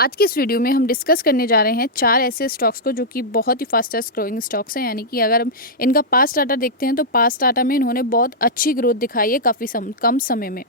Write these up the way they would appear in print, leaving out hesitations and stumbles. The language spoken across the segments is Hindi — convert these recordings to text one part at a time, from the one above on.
आज की इस वीडियो में हम डिस्कस करने जा रहे हैं 4 ऐसे स्टॉक्स को जो कि बहुत ही फास्टेस्ट ग्रोइंग स्टॉक्स हैं। यानी कि अगर हम इनका पास्ट डाटा देखते हैं तो पास्ट डाटा में इन्होंने बहुत अच्छी ग्रोथ दिखाई है काफ़ी कम समय में।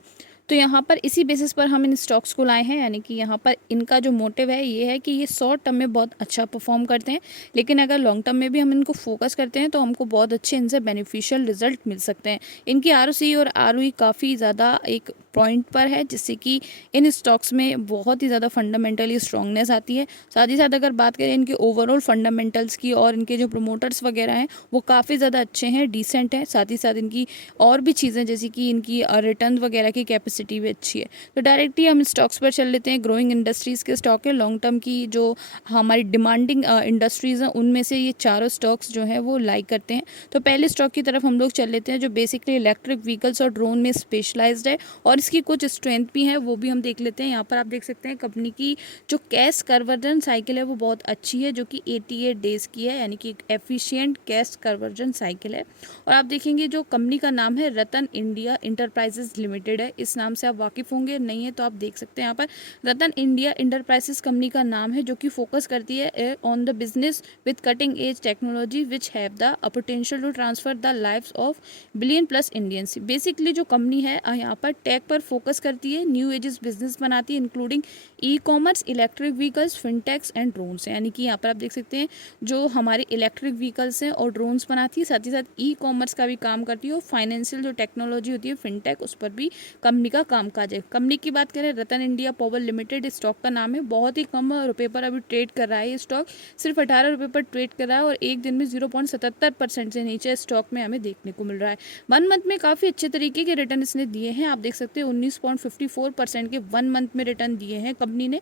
तो यहाँ पर इसी बेसिस पर हम इन स्टॉक्स को लाए हैं। यानी कि यहाँ पर इनका जो मोटिव है ये है कि ये शॉर्ट टर्म में बहुत अच्छा परफॉर्म करते हैं, लेकिन अगर लॉन्ग टर्म में भी हम इनको फोकस करते हैं तो हमको बहुत अच्छे इनसे बेनिफिशियल रिजल्ट मिल सकते हैं। इनकी आरओसी और आरओई काफ़ी ज़्यादा एक पॉइंट पर है, जिससे कि इन स्टॉक्स में बहुत ही ज़्यादा फंडामेंटली स्ट्रांगनेस आती है। साथ ही साथ अगर बात करें इनके ओवरऑल फंडामेंटल्स की और इनके जो प्रमोटर्स वगैरह हैं वो काफ़ी ज़्यादा अच्छे हैं, डिसेंट हैं। साथ ही साथ इनकी और भी चीज़ें जैसे कि इनकी रिटर्न वगैरह की कैपेसिटी भी अच्छी है। तो डायरेक्टली हम स्टॉक्स पर चल लेते हैं। ग्रोइंग इंडस्ट्रीज़ के स्टॉक है, लॉन्ग टर्म की जो हमारी डिमांडिंग इंडस्ट्रीज़ हैं उनमें से ये चारों स्टॉक्स जो हैं वो लाइक करते हैं। तो पहले स्टॉक की तरफ हम लोग चल लेते हैं जो बेसिकली इलेक्ट्रिक व्हीकल्स और ड्रोन में स्पेशलाइज्ड है और इसकी कुछ स्ट्रेंथ भी है, वो भी हम देख लेते हैं। यहाँ पर आप देख सकते हैं कंपनी की जो कैश कन्वर्जन साइकिल है वो बहुत अच्छी है, जो कि 88 डेज़ की है। यानी कि एक एफिशिएंट कैश कन्वर्जन साइकिल है। और आप देखेंगे जो कंपनी का नाम है रतन इंडिया इंटरप्राइजेज लिमिटेड है। इस नाम से आप वाकिफ़ होंगे, नहीं है तो आप देख सकते हैं यहाँ पर रतन इंडिया इंटरप्राइजेज कंपनी का नाम है, जो कि फोकस करती है on the business with cutting edge technology which have the potential to transfer the lives of billion plus Indians. Basically जो कंपनी है यहाँ पर टेक पर फोकस करती है, न्यू एजेस बिजनेस बनाती है including e commerce, electric vehicles, फिनटेक्स and drones. यानी कि यहाँ पर आप देख सकते हैं जो हमारे इलेक्ट्रिक व्हीकल्स हैं और ड्रोन्स बनाती है, साथ ही साथ ई कॉमर्स का भी काम करती है और फाइनेंशियल जो टेक्नोलॉजी होती है फिनटेक, उस पर भी कंपनी का कामकाज है। कंपनी की बात करें रतन इंडिया पावर लिमिटेड स्टॉक का नाम है। बहुत ही कम रुपए पर अभी ट्रेड कर रहा है ये स्टॉक, सिर्फ 18 रुपये पर ट्रेड कर रहा है और एक दिन में 0.77% से नीचे स्टॉक में हमें देखने को मिल रहा है। 1 मंथ में काफ़ी अच्छे तरीके के रिटर्न इसने दिए हैं। आप देख सकते हैं 19.54% के 1 मंथ में रिटर्न दिए हैं कंपनी ने।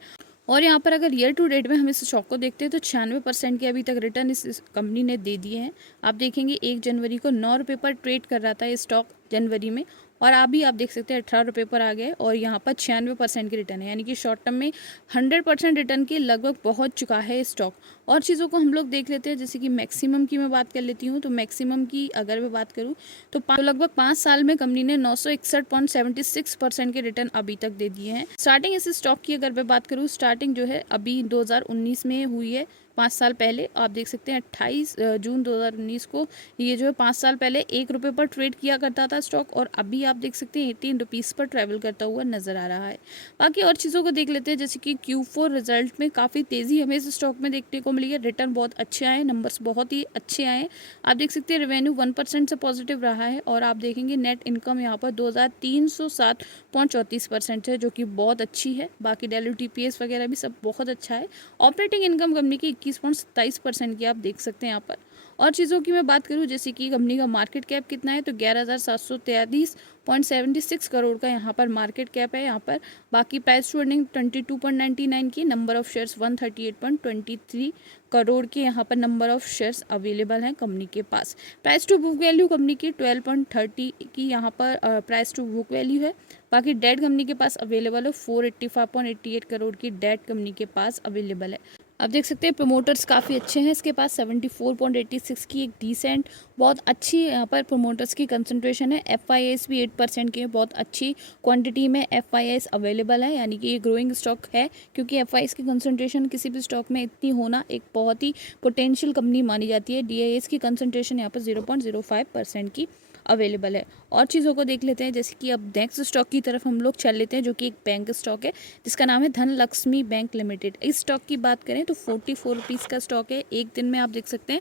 और यहाँ पर अगर ईयर टू डेट में हम इस स्टॉक को देखते हैं तो 96% के अभी तक रिटर्न इस कंपनी ने दे दिए हैं। आप देखेंगे 1 जनवरी को 9 रुपये पर ट्रेड कर रहा था ये स्टॉक जनवरी में, और अभी आप देख सकते हैं 18 रुपये पर आ गए और यहाँ पर 96% की रिटर्न है। यानी कि शॉर्ट टर्म में 100% रिटर्न के लगभग पहुँच चुका है स्टॉक। और चीज़ों को हम लोग देख लेते हैं, जैसे कि मैक्सिमम की मैं बात कर लेती हूँ। तो मैक्सिमम की अगर मैं बात करूँ तो लगभग 5 साल में कंपनी ने 961.76% के रिटर्न अभी तक दे दिए हैं। स्टार्टिंग इस स्टॉक की अगर मैं बात करूँ, स्टार्टिंग जो है अभी 2019 में हुई है, 5 साल पहले। आप देख सकते हैं 28 जून 2019 को ये जो है 5 साल पहले 1 रुपये पर ट्रेड किया करता था स्टॉक, और अभी आप देख सकते हैं 18 रुपीज़ पर ट्रैवल करता हुआ नजर आ रहा है। बाकी और चीज़ों को देख लेते हैं, जैसे कि Q4 रिजल्ट में काफ़ी तेज़ी हमें इस स्टॉक में देखने को मिली है। रिटर्न बहुत अच्छे आए, नंबर्स बहुत ही अच्छे आए। आप देख सकते हैं रेवेन्यू 1% से पॉजिटिव रहा है और आप देखेंगे नेट इनकम यहाँ पर 2307.34% है, जो कि बहुत अच्छी है। बाकी डेली TPS वगैरह भी सब बहुत अच्छा है। ऑपरेटिंग इनकम कंपनी की 21.27% की आप देख सकते हैं यहाँ पर। और चीज़ों की मैं बात करूँ, जैसे कि कंपनी का मार्केट कैप कितना है तो 11,743.76 करोड़ का यहाँ पर मार्केट कैप है यहाँ पर। बाकी प्राइस टू अर्निंग 22.99 की, नंबर ऑफ शेयर्स 138.23 करोड़ के यहाँ पर नंबर ऑफ शेयर्स अवेलेबल हैं कंपनी के पास। Price to book value company की 12.30 की यहाँ पर प्राइस टू बुक वैल्यू है। बाकी डेट कंपनी के पास अवेलेबल है, 485.88 करोड़ की डेट कंपनी के पास अवेलेबल है। आप देख सकते हैं प्रमोटर्स काफ़ी अच्छे हैं इसके पास, 74.86 की एक डिसेंट बहुत अच्छी यहाँ पर प्रमोटर्स की कंसंट्रेशन है। FIIs भी 8% के बहुत अच्छी क्वांटिटी में FIIs अवेलेबल है। यानी कि ये ग्रोइंग स्टॉक है, क्योंकि FIIs की कंसंट्रेशन किसी भी स्टॉक में इतनी होना एक बहुत ही पोटेंशियल कंपनी मानी जाती है। DIS की कंसंट्रेशन यहाँ पर 0.05% की अवेलेबल है। और चीज़ों को देख लेते हैं, जैसे कि अब नेक्स्ट स्टॉक की तरफ हम लोग चल लेते हैं, जो कि एक बैंक स्टॉक है जिसका नाम है धनलक्ष्मी बैंक लिमिटेड। इस स्टॉक की बात करें तो 44 रुपीज़ का स्टॉक है। एक दिन में आप देख सकते हैं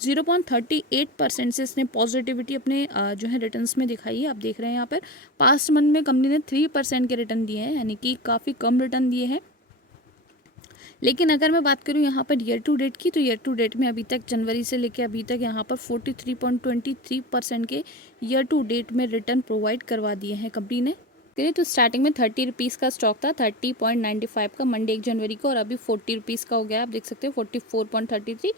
0.38% से इसने पॉजिटिविटी अपने जो है रिटर्न्स में दिखाई है। आप देख रहे हैं यहाँ पर पास्ट मंथ में कंपनी ने 3% के रिटर्न दिए हैं, यानी कि काफ़ी कम रिटर्न दिए हैं। लेकिन अगर मैं बात करूं यहाँ पर ईयर टू डेट की, तो ईयर टू डेट में अभी तक जनवरी से लेकर अभी तक यहाँ पर 43.23% के ईयर टू डेट में रिटर्न प्रोवाइड करवा दिए हैं कंपनी ने। तो स्टार्टिंग में 30 रुपीज़ का स्टॉक था, 30.95 का मंडे 1 जनवरी को, और अभी 40 रुपीज़ का हो गया। आप देख सकते हैं 44.33।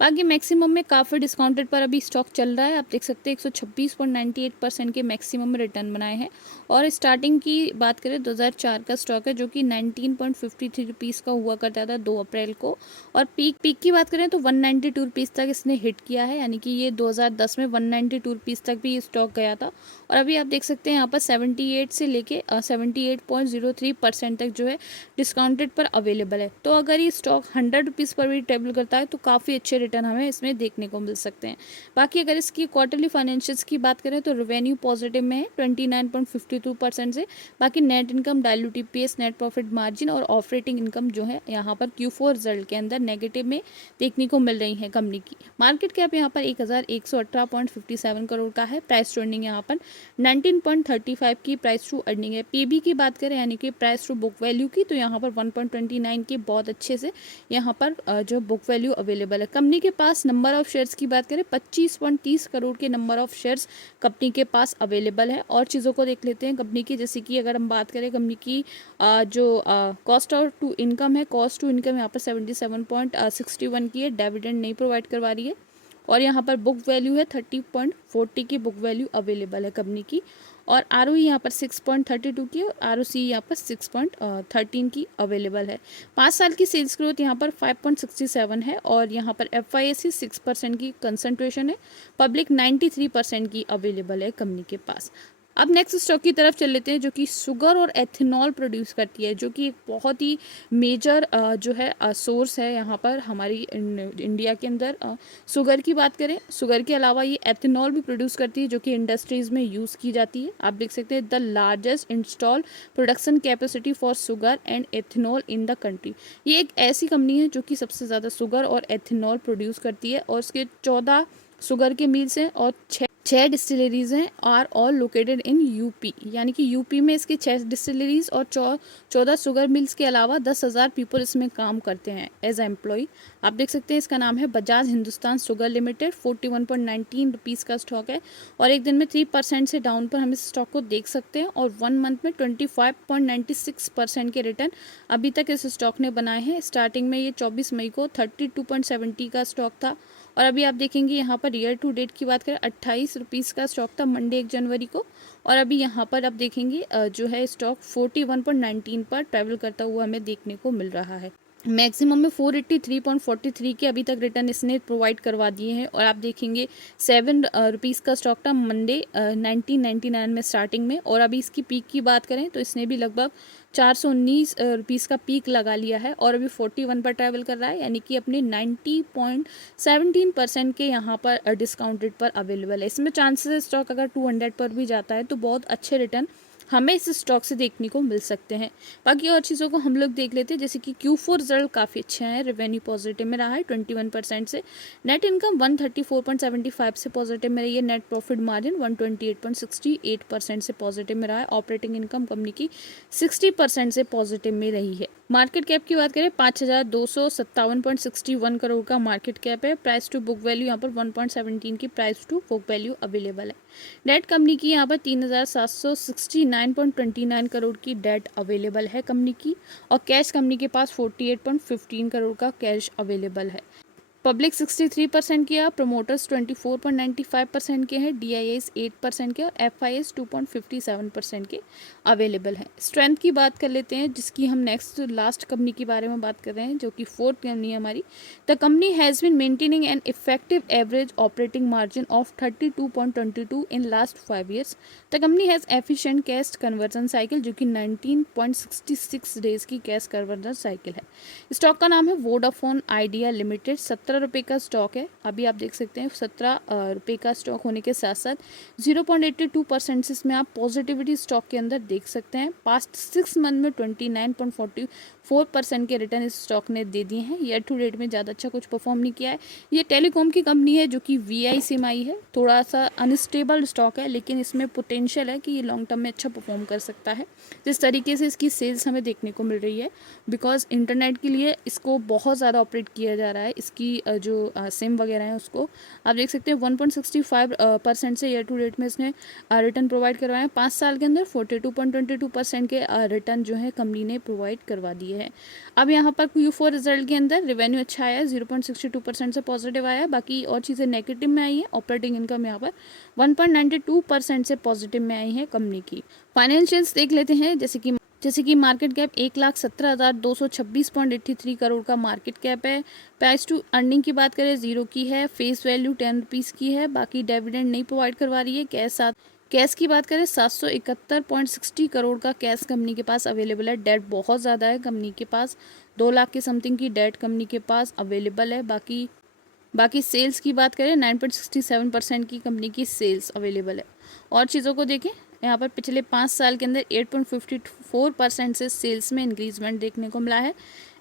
बाकी मैक्सिमम में काफ़ी डिस्काउंटेड पर अभी स्टॉक चल रहा है। आप देख सकते हैं 126.98% के मैक्सिमम में रिटर्न बनाए हैं। और स्टार्टिंग की बात करें 2004 का स्टॉक है, जो कि 19.53 रुपीज़ का हुआ करता था 2 अप्रैल को। और पीक की बात करें तो 192 रुपीज़ तक इसने हिट किया है, यानी कि ये 2010 में 192 रुपीज़ तक भी स्टॉक गया था। और अभी आप देख सकते हैं यहाँ पर 78 से लेके 78.03% तक जो है डिस्काउंटेड पर अवेलेबल है। तो अगर ये स्टॉक 100 रुपीज़ पर भी ट्रेवल करता है तो काफ़ी अच्छे रिटर्न हमें इसमें देखने को मिल सकते हैं। बाकी अगर इसकी क्वार्टरली फाइनेंशियल्स की बात करें तो रेवेन्यू पॉजिटिव में है 29.52% से। बाकी net income, dilutive EPS, net profit margin और ऑपरेटिंग इनकम जो है यहाँ पर Q4 रिजल्ट के अंदर नेगेटिव में देखने को मिल रही है कंपनी की। मार्केट कैप यहाँ पर 1118.57 करोड़ का है। प्राइस टू अर्निंग यहाँ पर 19.35 की प्राइस टू अर्निंग है। पीबी की बात करें यानी कि प्राइस टू बुक वैल्यू की, तो यहाँ पर 1.29 की बहुत अच्छे से यहाँ पर जो बुक वैल्यू अवेलेबल है। कंपनी के पास नंबर ऑफ शेयर्स की बात करें 25.30 करोड़ के नंबर ऑफ शेयर्स कंपनी के पास अवेलेबल है। और चीज़ों को देख लेते हैं कंपनी की, जैसे कि अगर हम बात करें कंपनी की जो कॉस्ट और टू इनकम है, कॉस्ट टू इनकम यहाँ पर 77.61 की है, डिविडेंड नहीं प्रोवाइड करवा रही है। और यहाँ पर बुक वैल्यू है 30.40 की बुक वैल्यू अवेलेबल है कंपनी की। और ROE यहाँ पर 6.32 की और ROC यहाँ पर 6.13 की अवेलेबल है। 5 साल की सेल्स ग्रोथ यहाँ पर 5.67 है और यहाँ पर FIAC 6% की कंसंट्रेशन है। पब्लिक 93% की अवेलेबल है कंपनी के पास। अब नेक्स्ट स्टॉक की तरफ चल लेते हैं जो कि शुगर और एथेनॉल प्रोड्यूस करती है, जो कि एक बहुत ही मेजर जो है सोर्स है यहाँ पर हमारी इंडिया के अंदर। शुगर की बात करें, शुगर के अलावा ये एथेनॉल भी प्रोड्यूस करती है जो कि इंडस्ट्रीज़ में यूज़ की जाती है। आप देख सकते हैं the largest install production capacity for sugar and ethanol in the country. ये एक ऐसी कंपनी है जो कि सबसे ज़्यादा शुगर और एथेनॉल प्रोड्यूस करती है और उसके 14 शुगर के मिल्स हैं और 6 डिस्टिलरीज हैं, are all located in UP. यानी कि यूपी में इसके 6 डिस्टिलरीज और 14 शुगर मिल्स के अलावा 10,000 पीपल इसमें काम करते हैं एज एम्प्लॉय। आप देख सकते हैं इसका नाम है Bajaj Hindustan sugar limited. 41.19 rupees का स्टॉक है और एक दिन में 3% से डाउन पर हम इस स्टॉक को देख सकते हैं और 1 मंथ में 25.96% के रिटर्न अभी तक इस स्टॉक ने बनाए हैं। स्टार्टिंग में ये 24 मई को 32.70 का स्टॉक था और अभी आप देखेंगे यहाँ पर ईयर टू डेट की बात करें 28 रुपीज़ का स्टॉक था मंडे 1 जनवरी को और अभी यहाँ पर आप देखेंगे जो है स्टॉक 41.19 पर ट्रैवल करता हुआ हमें देखने को मिल रहा है। मैक्सिमम में 483.43 के अभी तक रिटर्न इसने प्रोवाइड करवा दिए हैं और आप देखेंगे 7 रुपीज़ का स्टॉक था मंडे 1999 में स्टार्टिंग में और अभी इसकी पीक की बात करें तो इसने भी लगभग 419 रुपीज़ का पीक लगा लिया है और अभी 41 पर ट्रैवल कर रहा है, यानी कि अपने 90.17% के यहाँ पर डिस्काउंटेड पर अवेलेबल है। इसमें चांसेस स्टॉक अगर 200 पर भी जाता है तो बहुत अच्छे रिटर्न हमें इस स्टॉक से देखने को मिल सकते हैं। बाकी और चीज़ों को हम लोग देख लेते हैं, जैसे कि Q4 रिजल्ट काफ़ी अच्छे हैं। रेवेन्यू पॉजिटिव में रहा है 21% से, नेट इनकम 134.75 से पॉजिटिव में रही है, नेट प्रॉफिट मार्जिन 128.68% से पॉजिटिव में रहा है, ऑपरेटिंग इनकम कंपनी की 60% से पॉजिटिव में रही है। मार्केट कैप की बात करें 5,257.61 करोड़ का मार्केट कैप है। प्राइस टू बुक वैल्यू यहाँ पर 1.17 की price to book value available है। डेट कंपनी की यहाँ पर 3,769.29 करोड़ की डेट अवेलेबल है कंपनी की और कैश कंपनी के पास 48.15 करोड़ का कैश अवेलेबल है। पब्लिक 63% के, प्रोमोटर्स 24.95% के हैं, DIAs 8% के और FIAs 2.57% के अवेलेबल है। स्ट्रेंथ की बात कर लेते हैं, जिसकी हम नेक्स्ट लास्ट कंपनी के बारे में बात कर रहे हैं जो कि 4th कंपनी है हमारी। The company has been maintaining an effective average operating margin of 32.22 in last 5 years। The company has efficient cash conversion cycle जो कि 19.66 डेज की कैश कन्वर्जन साइकिल है। स्टॉक का नाम है वोडाफोन आइडिया लिमिटेड। 17 रुपये का स्टॉक है। अभी आप देख सकते हैं 17 रुपये का स्टॉक होने के साथ साथ 0.82% इसमें आप पॉजिटिविटी स्टॉक के अंदर देख सकते हैं। पास्ट 6 मंथ में 29.44% के रिटर्न इस स्टॉक ने दे दिए हैं। ईयर टू डेट में ज़्यादा अच्छा कुछ परफॉर्म नहीं किया है। ये टेलीकॉम की कंपनी है जो कि VI सिम आई है। थोड़ा सा अनस्टेबल स्टॉक है लेकिन इसमें पोटेंशियल है कि ये लॉन्ग टर्म में अच्छा परफॉर्म कर सकता है। जिस तरीके से इसकी सेल्स हमें देखने को मिल रही है, बिकॉज इंटरनेट के लिए इसको बहुत ज़्यादा ऑपरेट किया जा रहा है। इसकी जो सिम वगैरह है उसको आप देख सकते हैं 1.65% से ईयर टू डेट में इसने रिटर्न प्रोवाइड करवाए हैं। 5 साल के अंदर 42.22% के रिटर्न जो है कंपनी ने प्रोवाइड करवा दिए हैं। अब यहाँ पर Q4 रिजल्ट के अंदर रेवेन्यू अच्छा आया है, 0.62% से पॉजिटिव आया है। बाकी और चीज़ें नेगेटिव में आई है। ऑपरेटिंग इनकम यहाँ पर 1.92% से पॉजिटिव में आई है कंपनी की। फाइनेंशियल्स देख लेते हैं, जैसे कि मार्केट कैप 1,17,226.83 करोड़ का मार्केट कैप है। प्राइस टू अर्निंग की बात करें 0 की है। फेस वैल्यू 10 रुपीज़ की है। बाकी डिविडेंड नहीं प्रोवाइड करवा रही है। कैश की बात करें 771.60 करोड़ का कैश कंपनी के पास अवेलेबल है। डेट बहुत ज़्यादा है कंपनी के पास, 2 लाख के समथिंग की डेट कंपनी के पास अवेलेबल है। बाकी सेल्स की बात करें 9.67% की कंपनी की सेल्स अवेलेबल है। और चीज़ों को देखें, यहाँ पर पिछले 5 साल के अंदर 8.54% से सेल्स में इंक्रीजमेंट देखने को मिला है।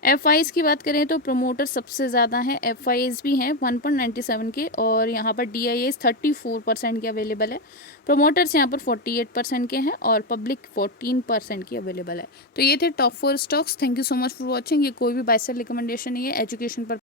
एफआईज की बात करें तो प्रमोटर सबसे ज़्यादा हैं, एफआईज भी हैं 1.97 के, और यहाँ पर डीआईएस 34% के अवेलेबल है। प्रमोटर्स यहाँ पर 48% के हैं और पब्लिक 14% की अवेलेबल है। तो ये थे top 4 stocks. Thank you so much for watching. ये कोई भी बाय सेल रिकमेंडेशन नहीं है, एजुकेशन पर